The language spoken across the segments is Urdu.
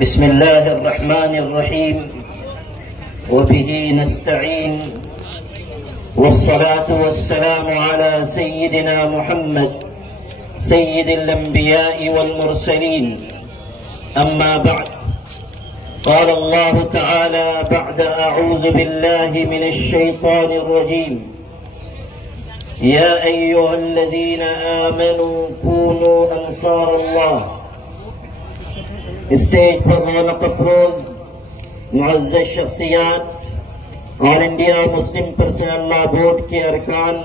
بسم الله الرحمن الرحيم وبه نستعين والصلاة والسلام على سيدنا محمد سيد الأنبياء والمرسلين أما بعد قال الله تعالى بعد أعوذ بالله من الشيطان الرجيم يا أيها الذين آمنوا كونوا أنصار الله اسٹیج پر رونق افروز معزز شخصیات آل انڈیا مسلم پرسنل لا بورڈ کے ارکان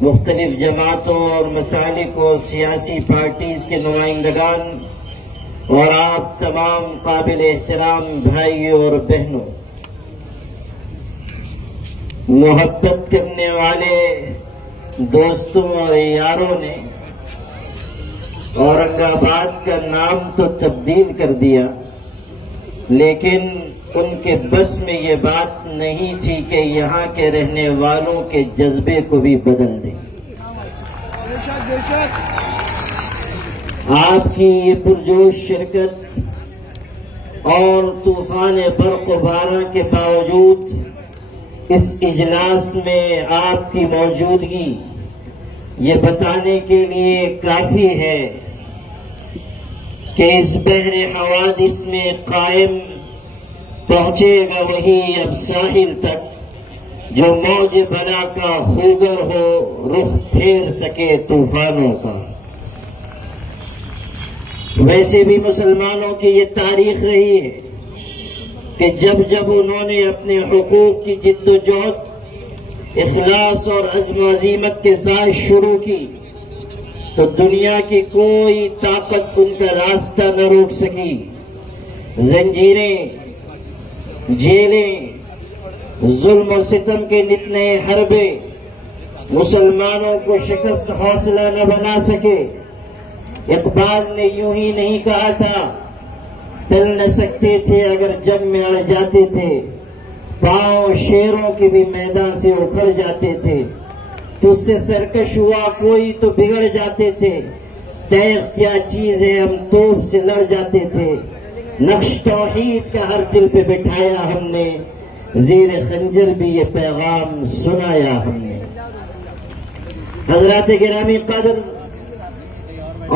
مختلف جماعتوں اور مسالک و سیاسی پارٹیز کے نمائندگان اور آپ تمام قابل احترام بھائیوں اور بہنوں، محبت کرنے والے دوستوں اور یاروں نے اورنگ آباد کا نام تو تبدیل کر دیا، لیکن ان کے بس میں یہ بات نہیں تھی کہ یہاں کے رہنے والوں کے جذبے کو بھی بدل دیں۔ آپ کی یہ پرجوش شرکت اور طوفان برق و باران کے باوجود اس اجلاس میں آپ کی موجودگی یہ بتانے کے لیے کافی ہے کہ اس بحر حوادث میں قائم پہنچے گا وہی اب ساحل تک جو موج بلا کا خوگر ہو، رخ پھیر سکے طوفانوں کا۔ ویسے بھی مسلمانوں کی یہ تاریخ رہی ہے کہ جب جب انہوں نے اپنے حقوق کی جد و جہد اخلاص اور عزم و عزیمت کے ساتھ شروع کی تو دنیا کی کوئی طاقت ان کا راستہ نہ روک سکی۔ زنجیریں، جیلیں، ظلم و ستم کے نت نئے حربے مسلمانوں کو شکست حوصلہ نہ بنا سکے۔ اقبال نے یوں ہی نہیں کہا تھا، ٹل نہ سکتے تھے اگر جنگ میں اڑ جاتے تھے، پاؤں شیروں کے بھی میدان سے اکھڑ جاتے تھے، تو اس سے سرکش ہوا کوئی تو بگڑ جاتے تھے، تیغ کیا چیز ہے ہم توپ سے لڑ جاتے تھے، نقش توحید کا ہر دل پہ بٹھایا ہم نے، زیر خنجر بھی یہ پیغام سنایا ہم نے۔ حضرات گرامی قدر،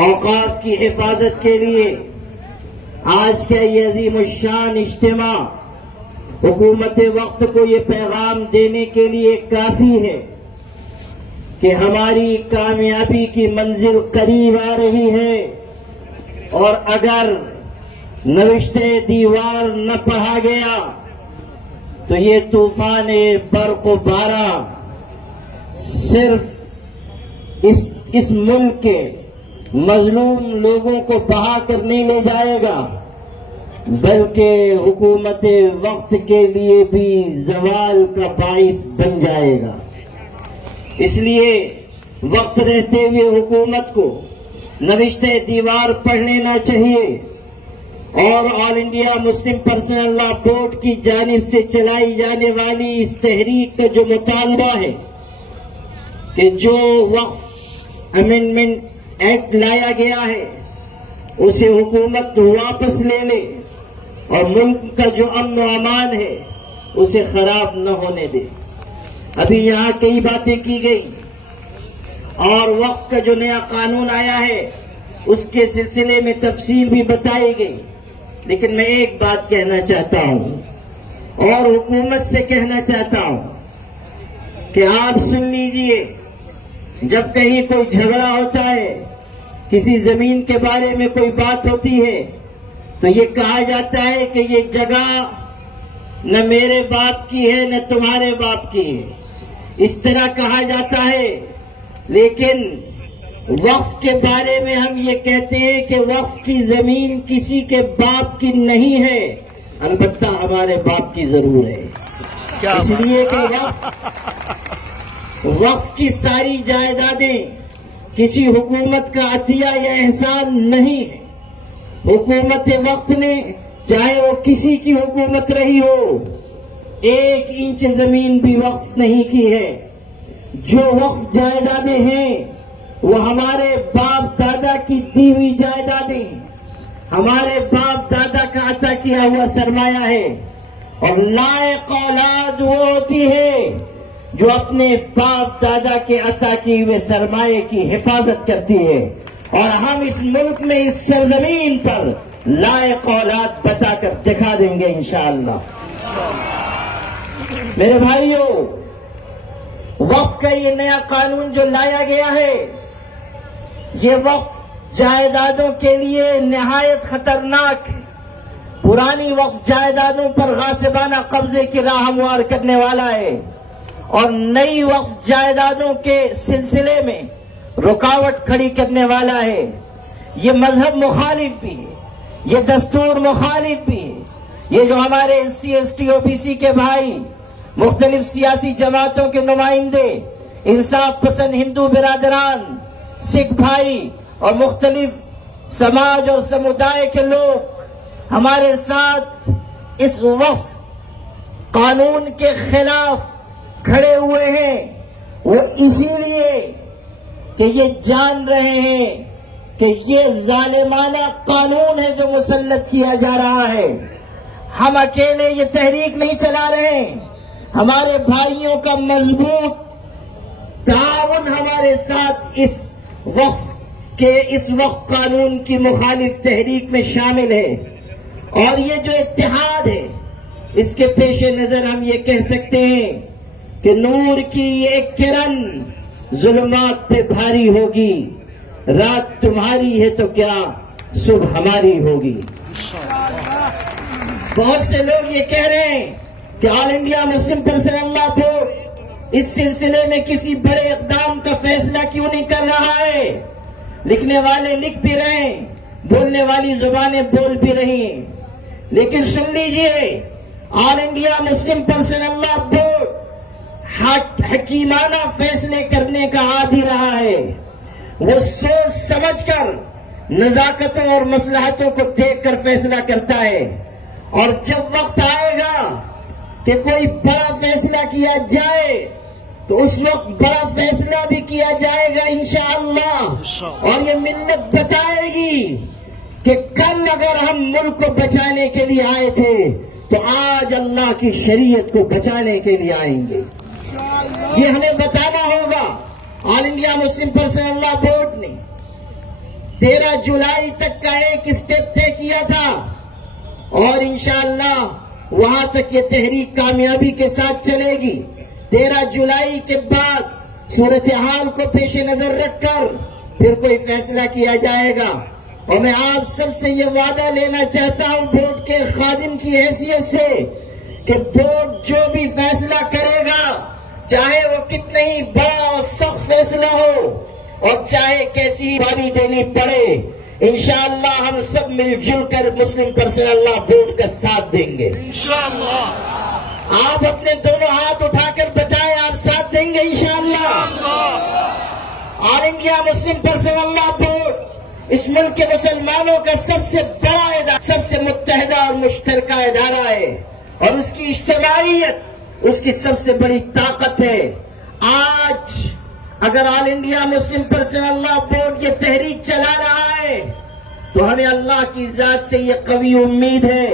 اوقاف کی حفاظت کے لیے آج کا یہ عظیم الشان اجتماع حکومت وقت کو یہ پیغام دینے کے لیے کافی ہے کہ ہماری کامیابی کی منزل قریب آ رہی ہے، اور اگر نوشتہ دیوار نہ پڑھا گیا تو یہ طوفان برق و باران صرف اس ملک کے مظلوم لوگوں کو بہا کر نہیں لے جائے گا، بلکہ حکومت وقت کے لیے بھی زوال کا باعث بن جائے گا۔ اس لیے وقت رہتے ہوئے حکومت کو نوشتہ دیوار پڑھ لینا چاہیے، اور آل انڈیا مسلم پرسنل لا بورڈ کی جانب سے چلائی جانے والی اس تحریک کا جو مطالبہ ہے کہ جو وقف امینڈمنٹ ایکٹ لایا گیا ہے اسے حکومت واپس لے لے، اور ملک کا جو امن و امان ہے اسے خراب نہ ہونے دے۔ ابھی یہاں کئی باتیں کی گئی، اور وقت کا جو نیا قانون آیا ہے اس کے سلسلے میں تفصیل بھی بتائی گئی، لیکن میں ایک بات کہنا چاہتا ہوں اور حکومت سے کہنا چاہتا ہوں کہ آپ سن لیجئے، جب کہیں کوئی جھگڑا ہوتا ہے، کسی زمین کے بارے میں کوئی بات ہوتی ہے، تو یہ کہا جاتا ہے کہ یہ جگہ نہ میرے باپ کی ہے نہ تمہارے باپ کی ہے، اس طرح کہا جاتا ہے۔ لیکن وقف کے بارے میں ہم یہ کہتے ہیں کہ وقف کی زمین کسی کے باپ کی نہیں ہے، البتہ ہمارے باپ کی ضرور ہے، اس لیے کہ وقف کی ساری جائیدادیں کسی حکومت کا عطیہ یا احسان نہیں ہے۔ حکومت وقت نے، چاہے وہ کسی کی حکومت رہی ہو، 1 انچ زمین بھی وقف نہیں کی ہے۔ جو وقف جائیدادیں ہیں وہ ہمارے باپ دادا کی دی ہوئی جائیدادیں، ہمارے باپ دادا کا عطا کیا ہوا سرمایہ ہے، اور لائق اولاد وہ ہوتی ہے جو اپنے باپ دادا کے عطا کیے ہوئے سرمایے کی حفاظت کرتی ہے، اور ہم اس ملک میں اس سرزمین پر لائق اولاد بتا کر دکھا دیں گے انشاءاللہ۔ میرے بھائیوں، وقف کا یہ نیا قانون جو لایا گیا ہے، یہ وقف جائیدادوں کے لیے نہایت خطرناک ہے۔ پرانی وقف جائیدادوں پر غاصبانہ قبضے کی راہ ہموار کرنے والا ہے، اور نئی وقف جائیدادوں کے سلسلے میں رکاوٹ کھڑی کرنے والا ہے۔ یہ مذہب مخالف بھی ہے، یہ دستور مخالف بھی ہے۔ یہ جو ہمارے SC ST OBC کے بھائی، مختلف سیاسی جماعتوں کے نمائندے، انصاف پسند ہندو برادران، سکھ بھائی اور مختلف سماج اور سمودائے کے لوگ ہمارے ساتھ اس وقف قانون کے خلاف کھڑے ہوئے ہیں، وہ اسی لیے کہ یہ جان رہے ہیں کہ یہ ظالمانہ قانون ہے جو مسلط کیا جا رہا ہے۔ ہم اکیلے یہ تحریک نہیں چلا رہے ہیں، ہمارے بھائیوں کا مضبوط تعاون ہمارے ساتھ اس وقف قانون کی مخالف تحریک میں شامل ہے، اور یہ جو اتحاد ہے اس کے پیش نظر ہم یہ کہہ سکتے ہیں کہ نور کی یہ کرن ظلمات پہ بھاری ہوگی، رات تمہاری ہے تو کیا صبح ہماری ہوگی۔ بہت سے لوگ یہ کہہ رہے ہیں کہ آل انڈیا مسلم پرسنل لا بورڈ اس سلسلے میں کسی بڑے اقدام کا فیصلہ کیوں نہیں کر رہا ہے۔ لکھنے والے لکھ بھی رہے ہیں، بولنے والی زبانیں بول بھی رہی ہیں، لیکن سن لیجئے، آل انڈیا مسلم پرسنل لا بورڈ حکیمانہ فیصلے کرنے کا عادی رہا ہے۔ وہ سوچ سمجھ کر نزاکتوں اور مصلحتوں کو دیکھ کر فیصلہ کرتا ہے، اور جب وقت آئے گا کہ کوئی بڑا فیصلہ کیا جائے تو اس وقت بڑا فیصلہ بھی کیا جائے گا انشاءاللہ، اور یہ ملت بتائے گی کہ کل اگر ہم ملک کو بچانے کے لیے آئے تھے تو آج اللہ کی شریعت کو بچانے کے لیے آئیں گے۔ یہ ہمیں بتانا ہوگا۔ آل انڈیا مسلم پرسنل لا بورڈ نے 13 جولائی تک کا ایک اسٹیپ طے کیا تھا، اور انشاءاللہ وہاں تک یہ تحریک کامیابی کے ساتھ چلے گی۔ 13 جولائی کے بعد صورتحال کو پیش نظر رکھ کر پھر کوئی فیصلہ کیا جائے گا، اور میں آپ سب سے یہ وعدہ لینا چاہتا ہوں بورڈ کے خادم کی حیثیت سے کہ بورڈ جو بھی فیصلہ کرے گا، چاہے وہ کتنا ہی بڑا اور سخت فیصلہ ہو، اور چاہے کیسی باری دینی پڑے، انشاءاللہ ہم سب مل جل کر مسلم پرسنل لا بورڈ کا ساتھ دیں گے انشاءاللہ۔ آپ اپنے دونوں ہاتھ اٹھا کر بتائیں آپ ساتھ دیں گے انشاءاللہ۔ آل انڈیا مسلم پرسنل لا بورڈ اس ملک کے مسلمانوں کا سب سے بڑا ادارہ، سب سے متحدہ اور مشترکہ ادارہ ہے، اور اس کی اجتماعیت اس کی سب سے بڑی طاقت ہے۔ آج اگر آل انڈیا مسلم پرسنل لا بورڈ یہ تحریک چلا رہا ہے تو ہمیں اللہ کی ذات سے یہ قوی امید ہے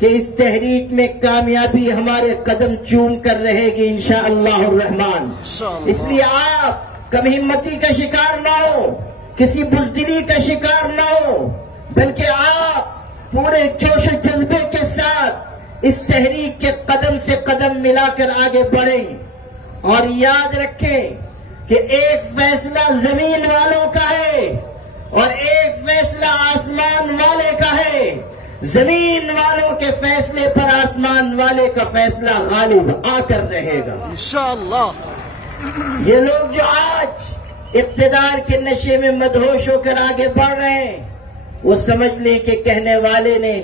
کہ اس تحریک میں کامیابی ہمارے قدم چوم کر رہے گی انشاءاللہ الرحمن۔ اس لیے آپ کم ہمتی کا شکار نہ ہو، کسی بزدلی کا شکار نہ ہو، بلکہ آپ پورے جوش و جذبے کے ساتھ اس تحریک کے قدم سے قدم ملا کر آگے بڑھیں، اور یاد رکھیں کہ ایک فیصلہ زمین والوں کا ہے اور ایک فیصلہ آسمان والے کا ہے۔ زمین والوں کے فیصلے پر آسمان والے کا فیصلہ غالب آ کر رہے گا انشاءاللہ۔ یہ لوگ جو آج اقتدار کے نشے میں مدہوش ہو کر آگے بڑھ رہے ہیں، وہ سمجھ لیں کہ کہنے والے نے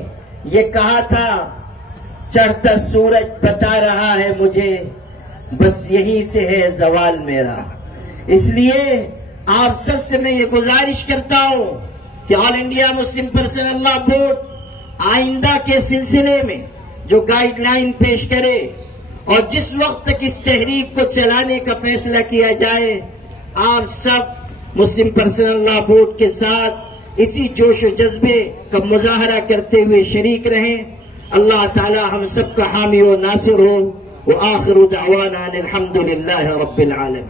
یہ کہا تھا، چڑھتا سورج بتا رہا ہے مجھے، بس یہیں سے ہے زوال میرا۔ اس لیے آپ سب سے میں یہ گزارش کرتا ہوں کہ آل انڈیا مسلم پرسنل لا بورڈ آئندہ کے سلسلے میں جو گائیڈ لائن پیش کرے، اور جس وقت تک اس تحریک کو چلانے کا فیصلہ کیا جائے، آپ سب مسلم پرسنل لا بورڈ کے ساتھ اسی جوش و جذبے کا مظاہرہ کرتے ہوئے شریک رہیں۔ اللہ تعالی ہم سب کا حامی و ناصر ہو۔ وآخر دعوانا الحمد للہ رب العالمین۔